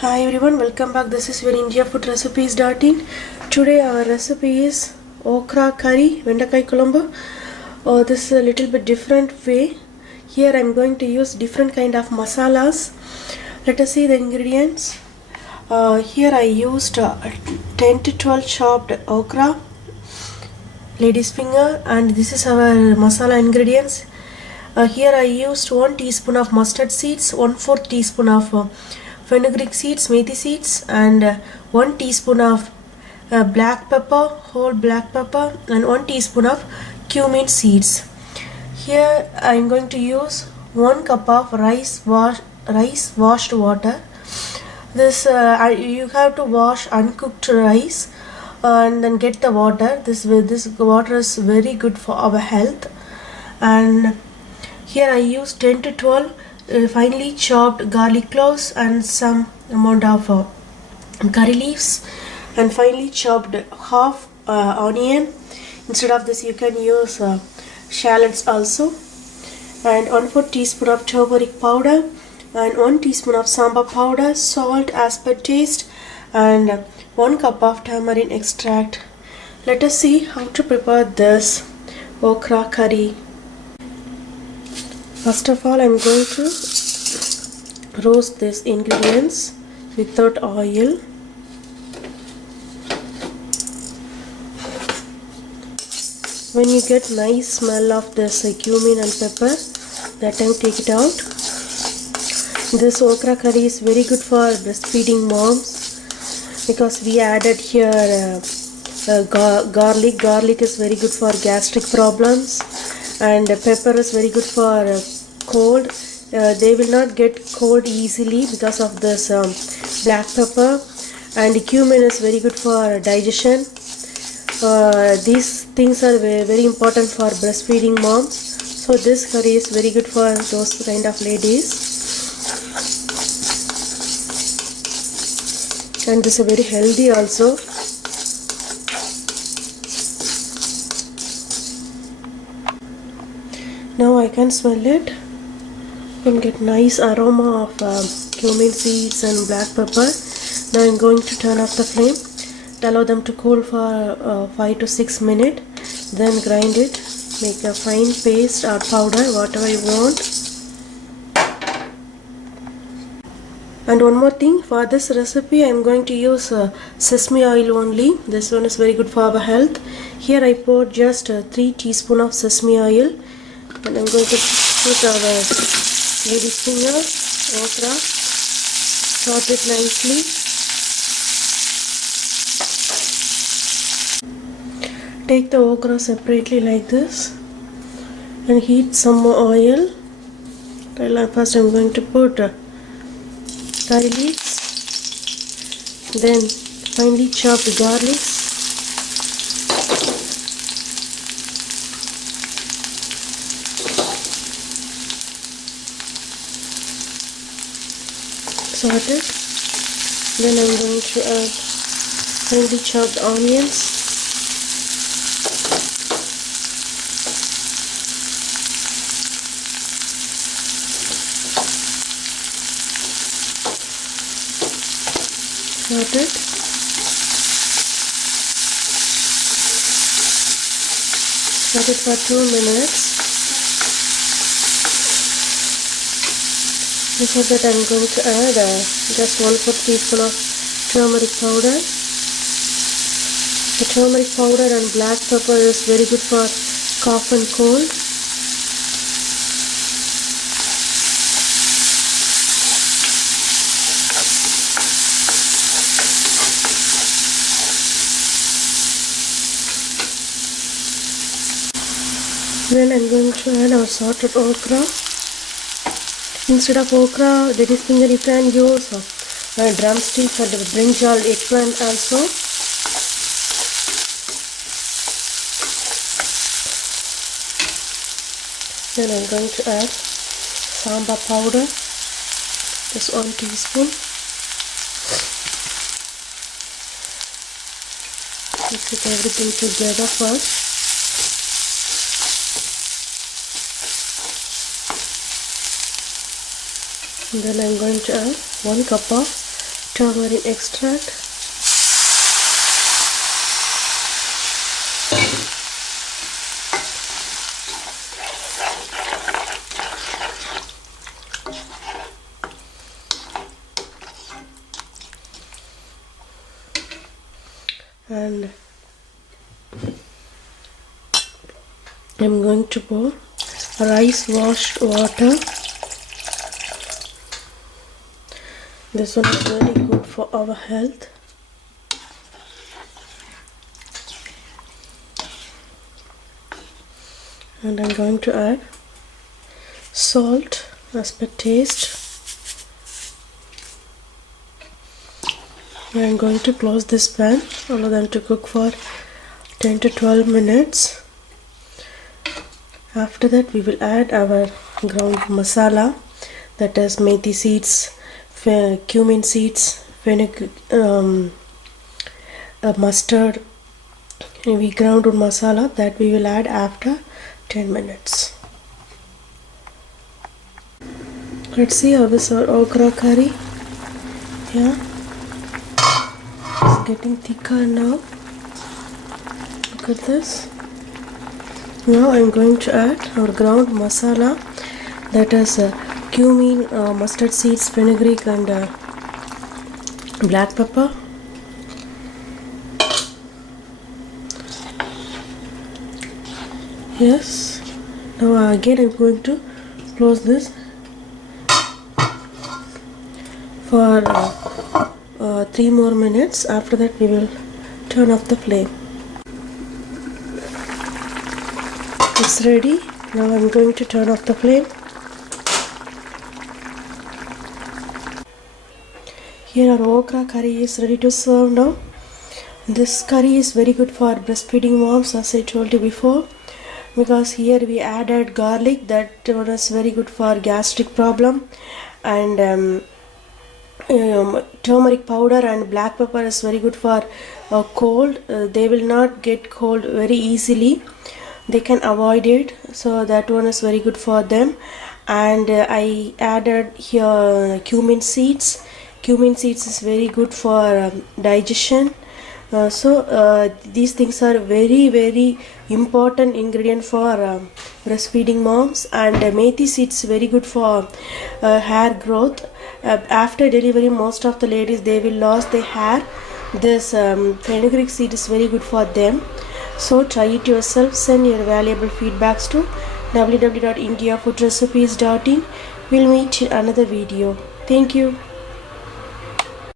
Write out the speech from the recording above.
Hi everyone, welcome back. This is your India Food Recipes.in. Today our recipe is okra curry, vendakai kulambu. This is a little bit different way. Here I'm going to use different kind of masalas. Let us see the ingredients. Here I used 10 to 12 chopped okra, lady's finger, and this is our masala ingredients. Here I used 1 teaspoon of mustard seeds, 1/4 teaspoon of fenugreek seeds, methi seeds, and 1 teaspoon of black pepper, whole black pepper, and 1 teaspoon of cumin seeds. Here I am going to use 1 cup of rice washed water. This you have to wash uncooked rice and then get the water. This water is very good for our health. And here I use 10 to 12 finely chopped garlic cloves and some amount of curry leaves, and finely chopped half onion. Instead of this you can use shallots also, and 1/4 teaspoon of turmeric powder and 1 teaspoon of sambar powder, salt as per taste, and 1 cup of tamarind extract. Let us see how to prepare this okra curry. First of all, I am going to roast these ingredients without oil. When you get nice smell of this cumin and pepper, that time take it out. This okra curry is very good for breastfeeding moms because we added here garlic. Garlic is very good for gastric problems, and pepper is very good for cold. They will not get cold easily because of this black pepper, and cumin is very good for digestion. These things are very, very important for breastfeeding moms, so this curry is very good for those kind of ladies, and this is very healthy also. Now I can smell it and get nice aroma of cumin seeds and black pepper. Now I'm going to turn off the flame, allow them to cool for 5 to 6 minutes, then grind it, make a fine paste or powder, whatever you want. And one more thing, for this recipe I am going to use sesame oil only. This one is very good for our health. Here I poured just 3 teaspoons of sesame oil, and I'm going to put our lady's finger, okra, sort it nicely. Take the okra separately like this and heat some more oil. First I'm going to put curry leaves, then finely chopped garlic, sorted. Then I'm going to add finely chopped onions, sorted. Sorted for 2 minutes. Before that I'm going to add just 1/4 teaspoon of turmeric powder. The turmeric powder and black pepper is very good for cough and cold. Then I'm going to add our sorted okra. Instead of okra, lady's finger, you can use drumstick or the brinjal eggplant also. Then I'm going to add sambar powder, just 1 teaspoon. Mix it everything together first. And then I'm going to add 1 cup of turmeric extract, and I'm going to pour rice washed water. This one is very good for our health. And I'm going to add salt as per taste. I'm going to close this pan, allow them to cook for 10 to 12 minutes. After that we will add our ground masala, that is methi seeds, cumin seeds, fenugreek, mustard. We ground masala that we will add after 10 minutes. Let's see how this our okra curry. Yeah, it's getting thicker now. Look at this. Now I'm going to add our ground masala, that is cumin, mustard seeds, fenugreek and black pepper. Yes. Now again I'm going to close this for 3 more minutes. After that we will turn off the flame. It's ready. Now I'm going to turn off the flame. Here our okra curry is ready to serve now. This curry is very good for breastfeeding moms, as I told you before, because here we added garlic, that was very good for gastric problem, and turmeric powder and black pepper is very good for cold. They will not get cold very easily, they can avoid it, so that one is very good for them. And I added here cumin seeds. Cumin seeds is very good for digestion. These things are very important ingredient for breastfeeding moms. And methi seeds very good for hair growth. After delivery, most of the ladies, they will lose their hair. This fenugreek seed is very good for them. So try it yourself. Send your valuable feedbacks to www.indiafoodrecipes.in. We'll meet in another video. Thank you.